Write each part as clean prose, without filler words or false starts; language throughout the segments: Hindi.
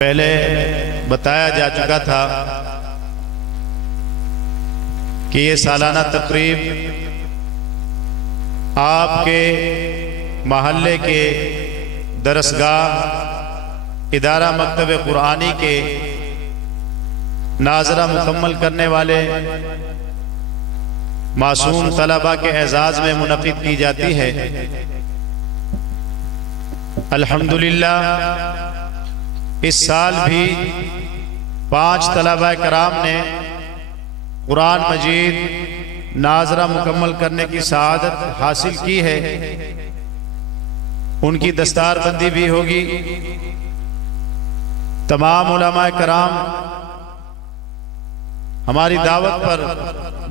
पहले बताया जा चुका था कि ये सालाना तकरीब आपके महल्ले के दरसगाह इदारा मकतब कुरानी के नाजरा मुकम्मल करने वाले मासूम तलबा के एजाज़ में मुनक़िद की जाती है। अल्हम्दुलिल्लाह इस साल भी 5 तलबा कराम ने कुरान मजीद नाजरा मुकम्मल करने की सआदत हासिल की है। उनकी दस्तारबंदी भी होगी। तमाम उलमा कराम हमारी दावत पर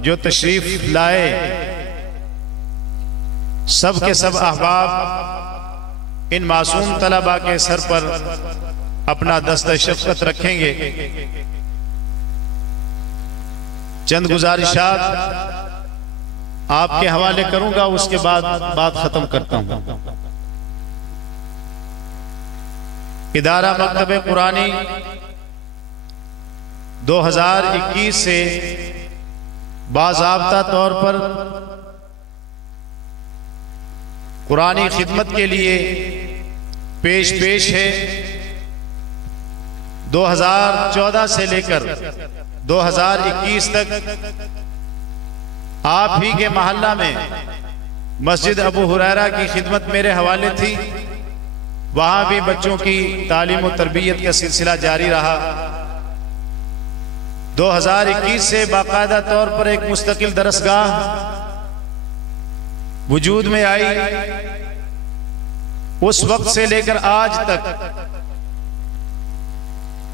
जो तशरीफ लाए, सब के सब अहबाब इन मासूम तलबा के सर पर अपना दस्ते शफ़क़त रखेंगे। चंद गुजारिशात आपके हवाले करूंगा, उसके बाद बात खत्म करता हूं। इदारा मकतब कुरानी 2021 से बाज़ाब्ता तौर पर कुरानी खिदमत के लिए पेश है। 2014 से लेकर 2021 तक आप ही के मोहल्ला में मस्जिद अबू हुरैरा की खिदमत मेरे हवाले थी। वहां भी बच्चों की तालीम और तरबियत का सिलसिला जारी रहा। 2021 से बाकायदा तौर पर एक मुस्तकिल दरसगाह वजूद में आई। उस वक्त से लेकर आज तक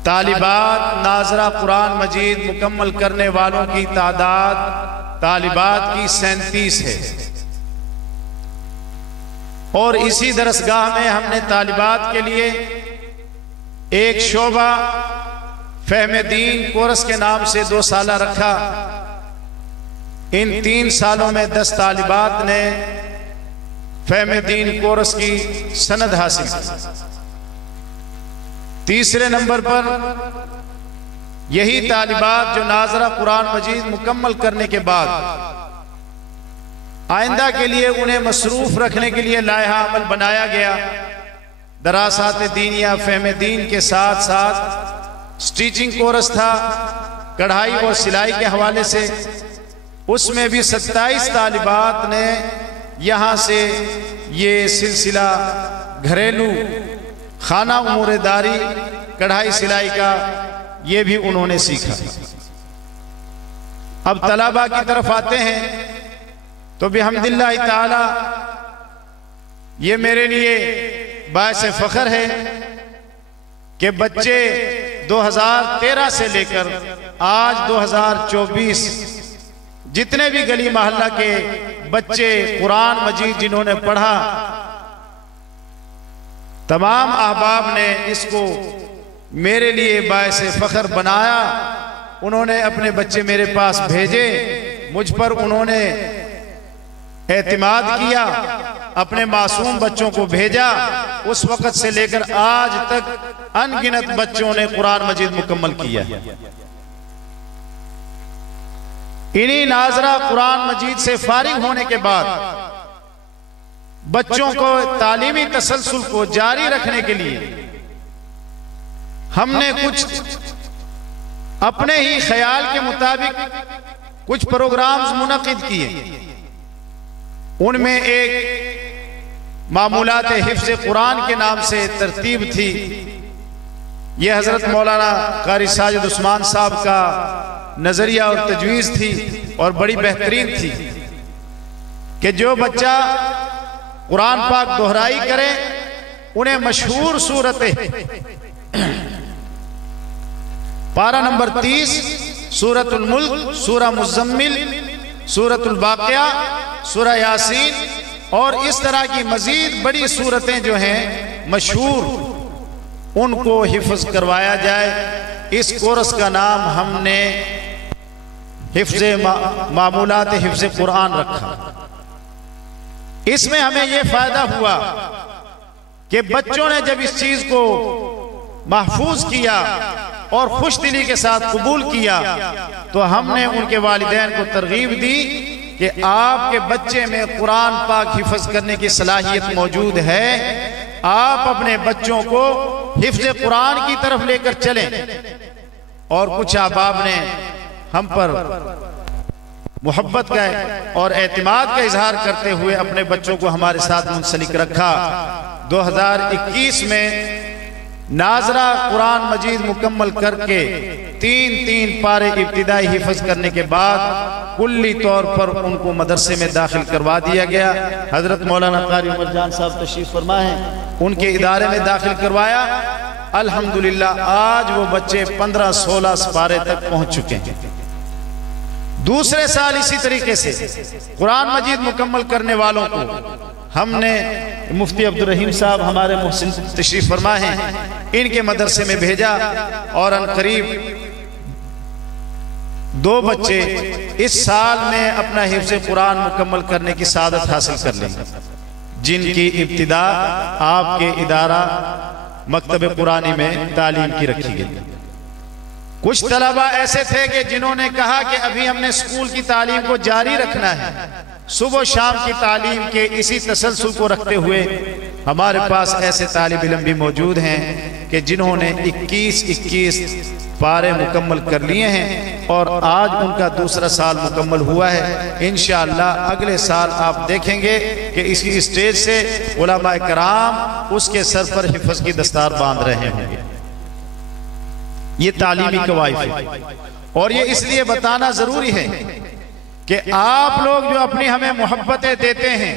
तालिबात नाजरा कुरान मजीद मुकम्मल करने वालों की तादाद तालिबात की 37 है। और इसी दरसगाह में हमने तालिबात के लिए एक शोबा फ़हम दीन कोर्स के नाम से 2 साला रखा। इन 3 सालों में 10 तालिबात ने फ़हम दीन कोर्स की सनद हासिल की। तीसरे नंबर पर यही तालिबात जो नाजरा कुरान मजीद मुकम्मल करने के बाद आइंदा के लिए उन्हें मसरूफ रखने के लिए लायहा अमल बनाया गया। दरासात दीन या फ़हम दीन के साथ साथ स्टिचिंग कोर्स था, कढ़ाई और सिलाई के हवाले से। उसमें भी 27 तालिबात ने यहाँ से ये सिलसिला घरेलू खाना उमूरदारी कढ़ाई सिलाई का ये भी उन्होंने सीखा। अब तलबा की तरफ आते हैं तो बिहम्दिल्लाह ताला ये मेरे लिए बायस फ़ख्र है कि बच्चे 2013 से लेकर आज 2024 जितने भी गली मोहल्ला के बच्चे कुरान मजीद जिन्होंने पढ़ा, तमाम अहबाब ने इसको मेरे लिए बायस फ़ख्र बनाया। उन्होंने अपने बच्चे मेरे पास भेजे, मुझ पर उन्होंने एतमाद किया, अपने मासूम बच्चों को भेजा। उस वक़्त से लेकर आज तक अनगिनत बच्चों ने कुरान मजीद मुकम्मल किया। इन्हीं नाजरा कुरान मजीद से फारिग होने के बाद बच्चों को तालीमी तसलसल को जारी रखने के लिए हमने कुछ अपने ही ख्याल के मुताबिक कुछ प्रोग्राम्स मुनक़िद किए। उनमें एक मामूलात हिफ्ज़ कुरान के नाम से तरतीब थी। यह हजरत मौलाना क़ारी साजिद उस्मान साहब का नजरिया और तजवीज़ थी और बड़ी बेहतरीन थी कि जो बच्चा कुरान पाक दोहराई करे उन्हें मशहूर सूरतें, पारा नंबर 30 सूरतुल मुल्क, सूरह मुज़म्मिल, सूरतुल बाक़िया, सूरह यासीन और इस तरह की मजीद बड़ी सूरतें जो हैं मशहूर, उनको हिफ्ज़ करवाया जाए। इस कोर्स का नाम हमने हिफ्ज़ मामूलात हिफ्ज़ कुरान रखा। इसमें हमें यह फायदा हुआ कि बच्चों ने जब इस चीज को महफूज किया और खुश दिली के साथ कबूल किया, तो हमने उनके वालिदैन को तरगीब दी कि आपके बच्चे में कुरान पाक हिफ्ज करने की सलाहियत मौजूद है, आप अपने बच्चों को हिफ्ज कुरान की तरफ लेकर चलें। और कुछ अहबाब ने हम पर मोहब्बत का और एतमाद का इजहार करते हुए अपने बच्चों को हमारे साथ मुंसलिक रखा। 2021 में नाजरा कुरान मजीद मुकम्मल करके 3 पारे इब्तिदाई हिफ्ज करने के बाद कुल्ली तौर पर उनको मदरसे में दाखिल करवा दिया गया। हजरत मौलाना कारी उमर जान साहब तशरीफ फरमा हैं, उनके इदारे में दाखिल करवाया। अल्हम्दुलिल्लाह आज वो बच्चे 15-16 पारे तक पहुंच चुके हैं। दूसरे साल इसी तरीके से कुरान मजीद मुकम्मल करने वालों को हमने मुफ्ती अब्दुल रहीम साहब हमारे मुहसिन तशरीफ फरमा हैं, इनके मदरसे में भेजा और अनकरीब 2 बच्चे इस साल में अपना हिफ्ज़ कुरान मुकम्मल करने की सादत हासिल कर लेंगे, जिनकी इब्तिदा आपके इदारा मकतब कुरानी में तालीम की रखी गई। कुछ तलबा ऐसे थे कि जिन्होंने कहा कि अभी हमने स्कूल की तालीम को जारी रखना है, सुबह शाम की तालीम के इसी तसलसल को रखते हुए हमारे पास ऐसे तालिब इल्म भी मौजूद हैं कि जिन्होंने 21 पारे मुकम्मल कर लिए हैं और आज उनका दूसरा साल मुकम्मल हुआ है। इंशाअल्लाह अगले साल आप देखेंगे कि इसी स्टेज से उलमा कराम उसके सर पर हिफ्ज़ की दस्तार बांध रहे होंगे। ये तालीमी कवायद है और ये इसलिए बताना जरूरी है कि आप लोग जो अपनी हमें मोहब्बतें देते हैं,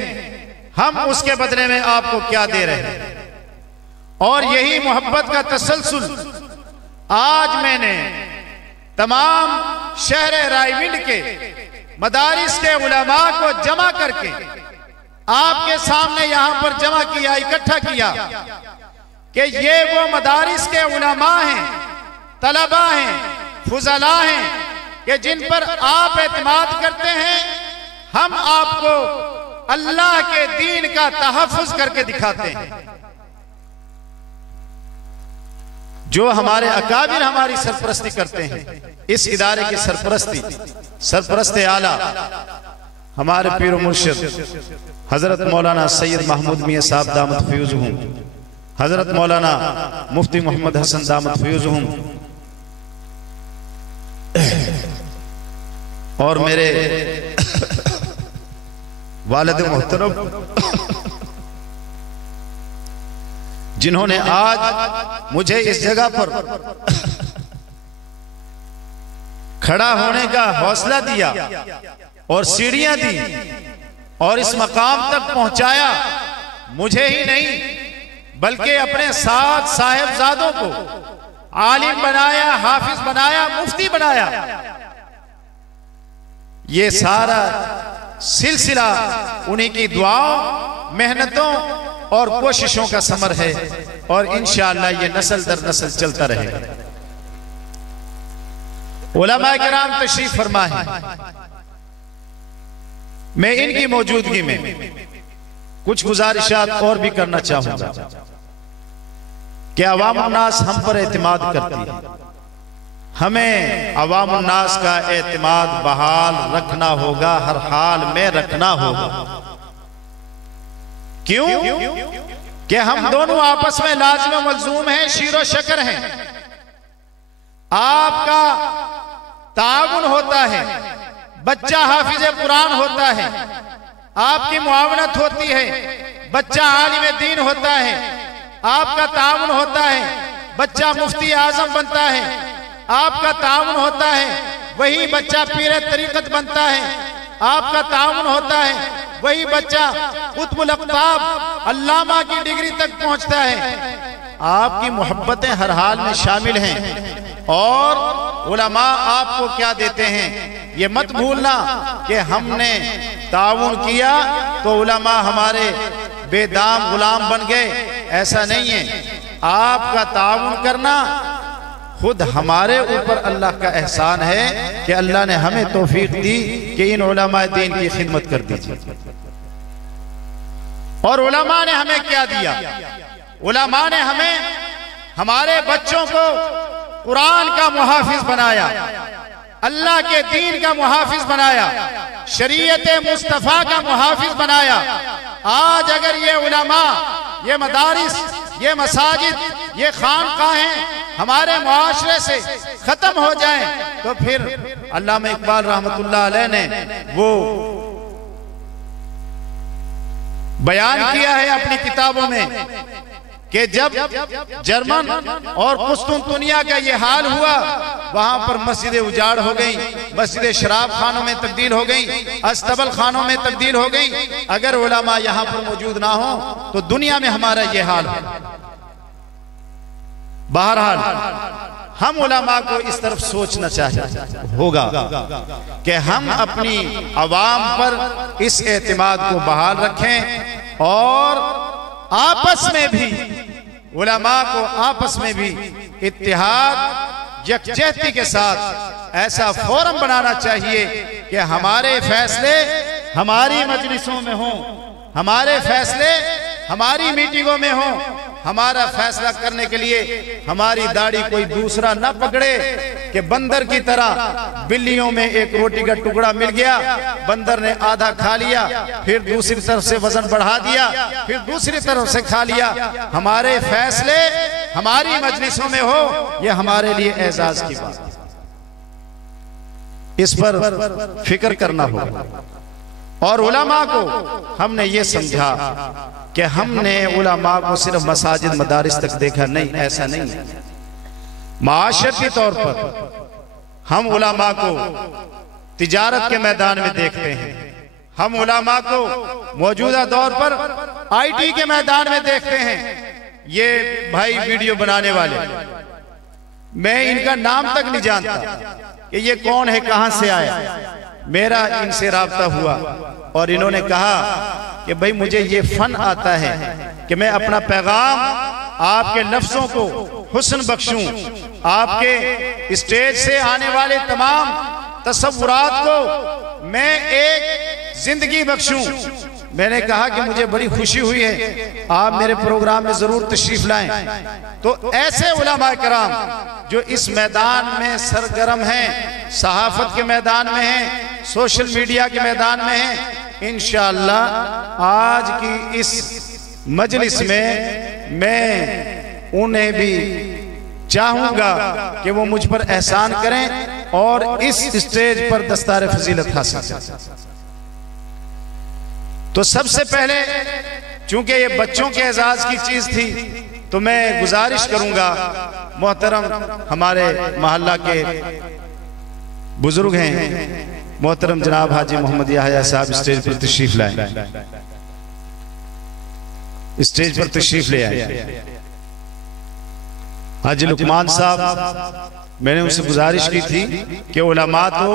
हम उसके बदले में आपको क्या दे रहे हैं। और यही मोहब्बत का तसलसल आज मैंने तमाम शहर रायविंड के मदारिस के उलमा को जमा करके आपके सामने यहां पर जमा किया, इकट्ठा किया कि ये वो मदारिस के उलमा हैं, तलबा हैं, फुजला हैं कि जिन पर आप एतमाद करते हैं। हम आपको अल्लाह के दीन का तहफ़्फ़ुज़ करके दिखाते हैं। जो हमारे अकाबिर हमारी सरपरस्ती करते हैं, इस इदारे की सरपरस्त आला हमारे पीर मुर्शिद हजरत मौलाना सैयद महमूद मियां साहब दामत फ़यूज़हुम, हजरत मौलाना मुफ्ती मोहम्मद हसन दामत फ़यूज़हुम और मेरे वालिद मोहतरम जिन्होंने आज मुझे इस जगह पर खड़ा होने का हौसला दिया और सीढ़ियां दी और इस मकाम तक पहुंचाया, मुझे ही नहीं बल्कि अपने 7 साहिबजादों को आलिम बनाया, हाफिज बनाया, मुफ्ती बनाया। ये सारा सिलसिला उन्हीं की दुआओं, मेहनतों और कोशिशों का समर है और इंशाअल्लाह ये नस्ल दर नस्ल चलता रहेगा। उलमा किराम तशरीफ फरमा है, मैं इनकी मौजूदगी में कुछ गुजारिशात और भी करना चाहूंगा कि अवामुन्नास हम पर एतमाद करती है। हमें अवामुन्नास का एतमाद बहाल रखना होगा, हर हाल में रखना होगा। क्यों? कि हम दोनों आपस में लाज़िम मलज़ूम हैं, शीरो शकर हैं। आपका ताउन होता है, बच्चा हाफिज़ कुरान होता है, आपकी मुआवनत होती है, बच्चा आलिम दीन होता है, आपका ताउन होता है, बच्चा मुफ्ती आजम बनता है, आपका ताउन होता है, वही बच्चा पीर तरीक़त बनता है, आपका ताउन होता है, वही बच्चा कुतुबुल अक़ताब अल्लामा की डिग्री तक पहुंचता है। आपकी मोहब्बतें हर हाल में शामिल हैं और उलमा आपको क्या देते हैं, ये मत भूलना कि हमने ताउन किया तो उलमा हमारे बेदाम गुलाम बन गए, ऐसा नहीं है। आपका ताउन करना खुद हमारे ऊपर अल्लाह का एहसान है कि अल्लाह ने हमें तौफीक दी कि इन उलमा दीन की खिदमत कर दीजिए। और उलमा ने हमें क्या दिया? उलमा ने हमें हमारे बच्चों को कुरान का मुहाफिज बनाया, अल्लाह के दीन का मुहाफिज बनाया, शरीयत मुस्तफा का मुहाफिज बनाया। आज अगर ये उलमा, ये मदारिस, ये मसाजिद, ये खानकाहें हमारे मुआशरे से खत्म हो जाएं तो फिर अल्लामा इकबाल रहमतुल्लाह अलैह ने वो बयान किया है अपनी किताबों में कि जब जर्मन और पुश्तूनतुनिया का ये हाल हुआ, वहां पर मस्जिदें उजाड़ हो गई, मस्जिदें शराब खानों में तब्दील हो गई, अस्तबल खानों में तब्दील हो गई। अगर उलमा यहां पर मौजूद ना हो तो दुनिया में हमारा ये हाल है। बहरहाल हम उलमा को इस तरफ सोचना चाहिए होगा कि हम अपनी अवाम पर इस एतमाद को बहाल रखें और आपस में भी उलमा को आपस में भी इत्तेहाद यकजहती के साथ ऐसा फोरम बनाना चाहिए कि हमारे फैसले हमारी मजलिसों में हों, हमारे फैसले हमारी मीटिंगों में हों। हमारा फैसला करने के लिए हमारी दाढ़ी कोई दूसरा न पकड़े कि बंदर की तरह बिल्लियों में एक रोटी का टुकड़ा मिल गया, बंदर ने आधा खा लिया, फिर दूसरी तरफ से वजन बढ़ा दिया, फिर दूसरी तरफ से खा लिया। हमारे फैसले हमारी मजलिसों में हो, यह हमारे लिए एजाज की बात है। इस पर फिक्र करना होगा। और उलमा को हमने ये समझा कि हमने उलमा को सिर्फ मसाजिद मदारिस तक देखा, नहीं, ऐसा नहीं। माशरती तौर पर हम उलमा को तिजारत के मैदान में देखते हैं, हम उलमा को मौजूदा दौर पर आईटी के मैदान में देखते हैं। ये भाई वीडियो बनाने वाले, मैं इनका नाम तक नहीं जानता कि ये कौन है, कहां से आया। मेरा इनसे राब्ता हुआ और इन्होंने कहा कि भाई मुझे ये फन आता है कि मैं अपना पैगाम आपके लफ्जों को हुस्न बख्शूं, आपके स्टेज से आने वाले तमाम तसव्वुरात को मैं एक जिंदगी बख्शूं। मैंने कहा कि मुझे बड़ी खुशी हुई है, आप मेरे प्रोग्राम में जरूर तशरीफ लाएं। तो ऐसे उलमा कराम जो इस मैदान में सरगर्म हैं, सहाफत के मैदान में हैं, सोशल मीडिया के मैदान में हैं, इंशाअल्लाह आज की इस मजलिस में मैं उन्हें भी चाहूंगा कि वो मुझ पर एहसान करें और इस स्टेज पर दस्तार फजीलत हासिल करें। तो सबसे पहले, चूंकि ये बच्चों के एजाज की चीज थी, तो मैं गुजारिश करूंगा, मोहतरम हमारे मोहल्ला के बुजुर्ग हैं, मोहतरम जनाब हाजी मोहम्मद याहया साहब स्टेज पर तशरीफ लाए, स्टेज पर तशरीफ ले आए। हाजी लुकमान साहब, मैंने उनसे गुजारिश की थी कि उलमा तो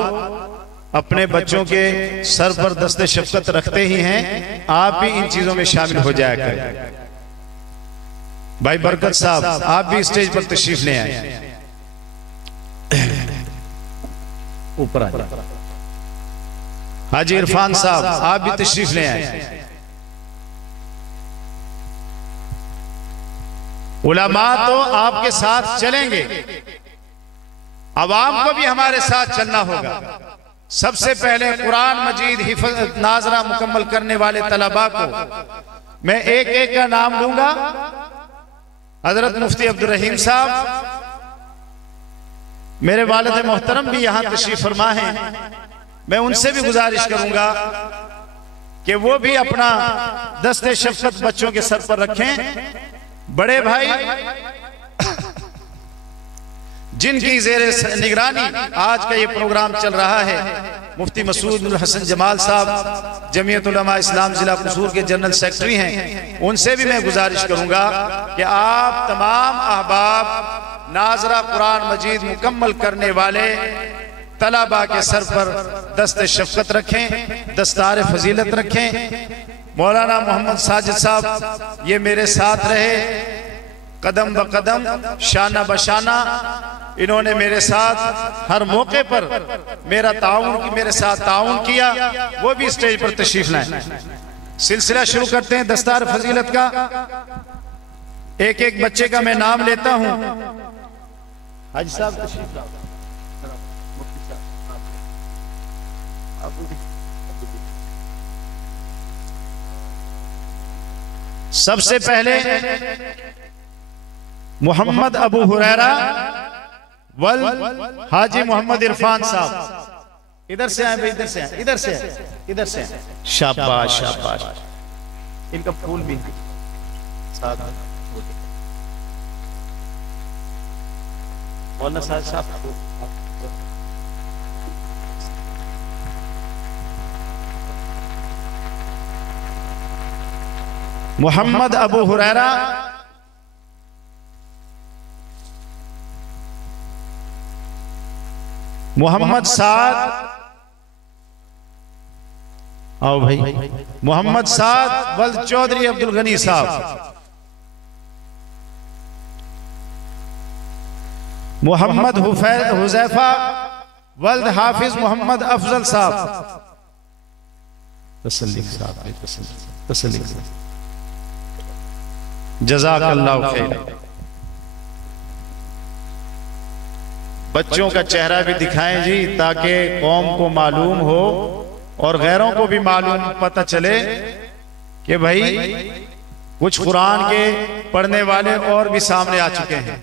अपने बच्चों के सर पर दस्ते शफकत रखते ही हैं, आप भी इन चीजों में शामिल हो जाया करें। भाई बरकत साहब, आप भी स्टेज पर तशरीफ ले आए, ऊपर आ जाए। हाजी इरफान साहब, आप भी तशरीफ ले आए। उलमा तो आपके साथ चलेंगे, अवाम को भी हमारे साथ चलना होगा। सबसे पहले कुरान मजीद हिफ्ज़ नाजरा मुकम्मल करने वाले तलबा को मैं एक एक का नाम लूंगा। हजरत मुफ्ती अब्दुल रहीम साहब, मेरे वालिद मोहतरम भी यहां तशरीफ फरमा हैं, मैं उनसे भी गुजारिश करूंगा कि वो भी अपना दस्ते शफकत बच्चों के सर पर रखें। बड़े भाई जिनकी ज़ेरे निगरानी आज का ये प्रोग्राम चल रहा है, मुफ्ती मसूद हसन जमाल साहब जमीयत उलमा इस्लाम जिला कसूर के जनरल सेक्रेटरी हैं, उनसे भी मैं गुजारिश करूंगा कि आप तमाम अहबाब नाजरा कुरान मजीद मुकम्मल करने वाले तलबा के सर पर दस्ते शफकत रखें, दस्तार फजीलत रखें। मौलाना मोहम्मद साजिद साहब ये मेरे साथ रहे, कदम ब कदम, शाना बशाना, इन्होंने मेरे साथ हर मौके पर मेरे साथ ताउन किया, वो भी स्टेज पर तशरीफ लाए। सिलसिला शुरू करते हैं दस्तार फजीलत का। एक एक बच्चे का मैं नाम लेता हूं। हाजी साहब सबसे पहले मोहम्मद अबू हुरैरा वल हाजी मोहम्मद इरफान साहब। इधर से आए भाई, इधर से आए, इधर से आए, इधर से आए। शाबाश शाबाश। इनका फूल भी साथ मौलाना साहब। मोहम्मद अबू हुरैरा मोहम्मद साद, आओ भाई, मोहम्मद साद वल्द चौधरी अब्दुल गनी साहब। मोहम्मद हुजैफा वल्द हाफिज मोहम्मद अफजल साहब। तसल्ली जज़ाकल्लाहु खैर। बच्चों का चेहरा भी दिखाएं जी, ताकि कौम को मालूम हो और गैरों को भी मालूम पता चले कि भाई कुछ कुरान के पढ़ने वाले और भी सामने आ चुके हैं।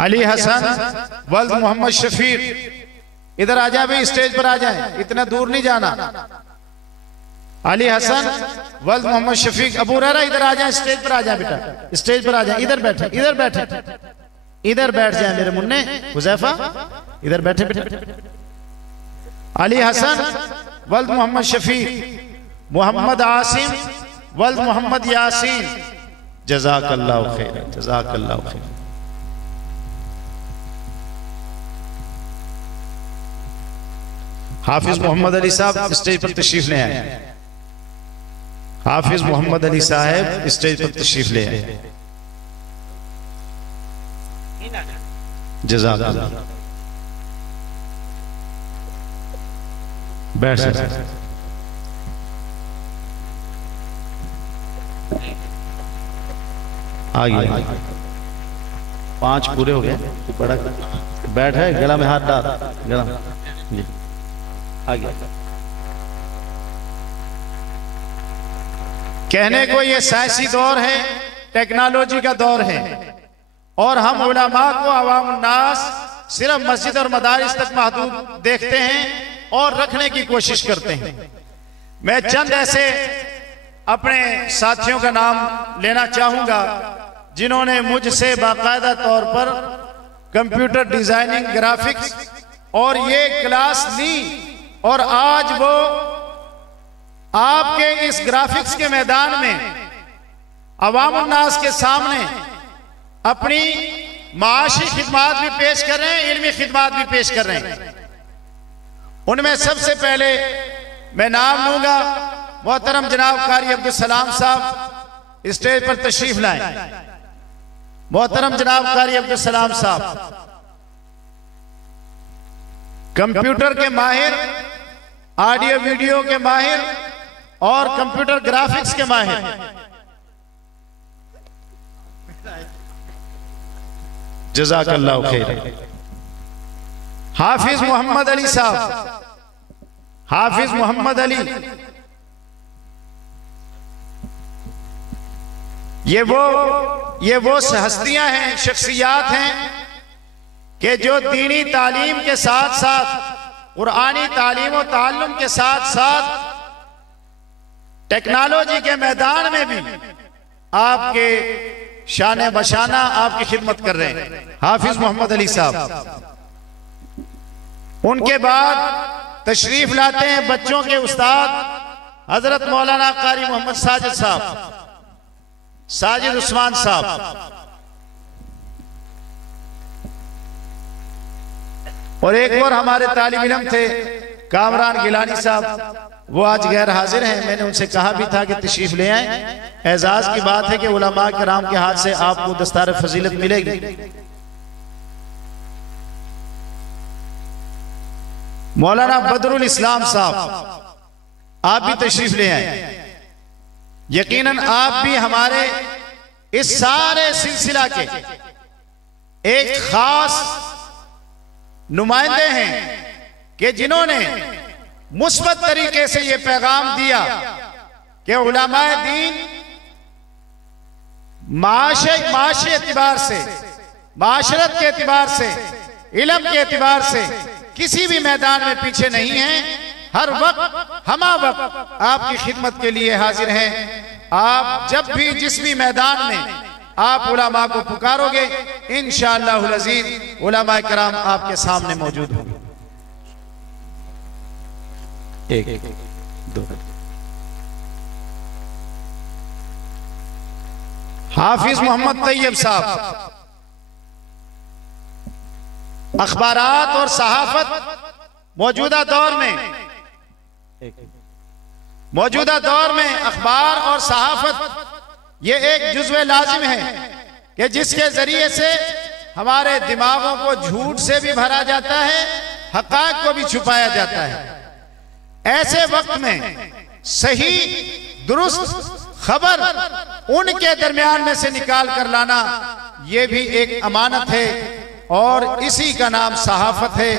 अली हसन वल्द मोहम्मद शफीक। इधर आ जाए भाई, स्टेज पर आ जाए, इतना दूर नहीं जाना। अली हसन वल्द मोहम्मद शफीक। अबू हुरैरा इधर आ जाए, स्टेज पर आ जाए बेटा, स्टेज पर आ जाए। इधर बैठे, इधर बैठे, इधर बैठ जाए मेरे मुन्ने। हुजैफा इधर बैठे बैठे। अली हसन वल्द मोहम्मद शफीक। मोहम्मद आसिम वल्द मोहम्मद यासीन। जज़ाकल्लाहु खैर, जज़ाकल्लाहु खैर। हाफिज मोहम्मद अली साहब स्टेज पर तशरीफ ले आए। हाफिज मोहम्मद अली साहब स्टेज पर तशरीफ ले आए। जज़ाकल्लाह। बैठ सकते। आगे 5 पूरे हो गए। बड़ा बैठ है, गला में हाथ डाल, गला में जी। आगे कहने को ये साइंसी दौर है, टेक्नोलॉजी का दौर है, और हम उलमा को अवाम नास सिर्फ मस्जिद और मदारिस तक महदूद देखते हैं और रखने की कोशिश करते हैं। मैं चंद ऐसे अपने साथियों का नाम लेना चाहूंगा जिन्होंने मुझसे बाकायदा तौर पर कंप्यूटर डिजाइनिंग, ग्राफिक्स और ये क्लास ली, और आज वो आपके इस ग्राफिक्स के मैदान में अवाम नास के सामने अपनी माशी खिदमात भी पेश कर रहे हैं, इल्मी खिदमात भी पेश कर रहे हैं। उनमें सबसे पहले मैं नाम लूंगा मोहतरम जनाब कारी अब्दुल सलाम साहब, स्टेज पर तशरीफ लाएं। मोहतरम जनाब कारी अब्दुल सलाम साहब कंप्यूटर के माहिर, ऑडियो वीडियो के माहिर और कंप्यूटर ग्राफिक्स के माहिर। जज़ाकल्लाहु खैर। हाफिज मोहम्मद अली साहब। हाफिज मोहम्मद अली ये वो हस्तियां हैं, शख्सियात हैं कि जो दीनी तालीम के साथ साथ कुरानी तालीम और ताल्लुम के साथ साथ टेक्नोलॉजी के मैदान में भी आपके शान बशाना आपकी खिदमत कर रहे हैं। हाफिज मोहम्मद अली साहब। उनके बाद तशरीफ लाते हैं बच्चों के उस्ताद हजरत मौलाना कारी मोहम्मद साजिद साहब, साजिद उस्मान साहब। और एक और हमारे तालिब इल्म थे कामरान गिलानी साहब, वो आज गैर हाजिर हैं। मैंने उनसे कहा भी था कि तशरीफ ले आए। एजाज की बात है कि उलमा किराम के हाथ से आपको दस्तार फजीलत मिलेगी। मौलाना बदरुल इस्लाम साहब, आप भी तशरीफ ले आए। यकीनन आप भी हमारे इस सारे सिलसिला के एक खास नुमाइंदे हैं कि जिन्होंने मुस्बत तरीके से यह पैगाम दिया कि उलमाए दीन माशी एतबार से, माशरत के एतबार से, इल्म के एतबार से किसी भी मैदान में पीछे नहीं है। हर वक्त हमा वक्त आपकी खिदमत के लिए हाजिर हैं। आप जब भी जिस भी मैदान में आप उलमा को पुकारोगे, इंशाअल्लाह अज़ीज़ उलमा कराम आपके सामने मौजूद होंगे। एक दो हाफिज मोहम्मद तैयब साहब, अखबारात और सहाफत मौजूदा दौर में अखबार और सहाफत ये एक जुज़्वे लाजिम है कि जिसके जरिए से हमारे दिमागों को झूठ से भी भरा जाता है, हक़ाइक़ को भी छुपाया जाता है। ऐसे वक्त में सही दुरुस्त खबर उनके दरमियान में से निकाल कर लाना यह भी एक अमानत है और इसी का नाम सहाफत है।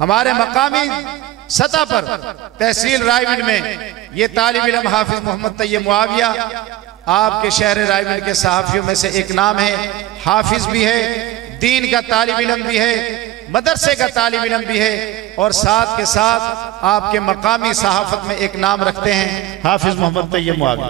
हमारे मकामी सतह पर तहसील रायविंड में ये तालिब इल्म हाफिज मोहम्मद तैयब मुआविया आपके शहर रायविंड के सहाफियों में से एक नाम है। हाफिज भी है, दीन का तालिब इल्म भी है, मदरसे का तालिब इल्म भी है और साथ के साथ आपके मकामी सहाफत में एक नाम रखते हैं हाफिज मोहम्मद तैयब मुआविया।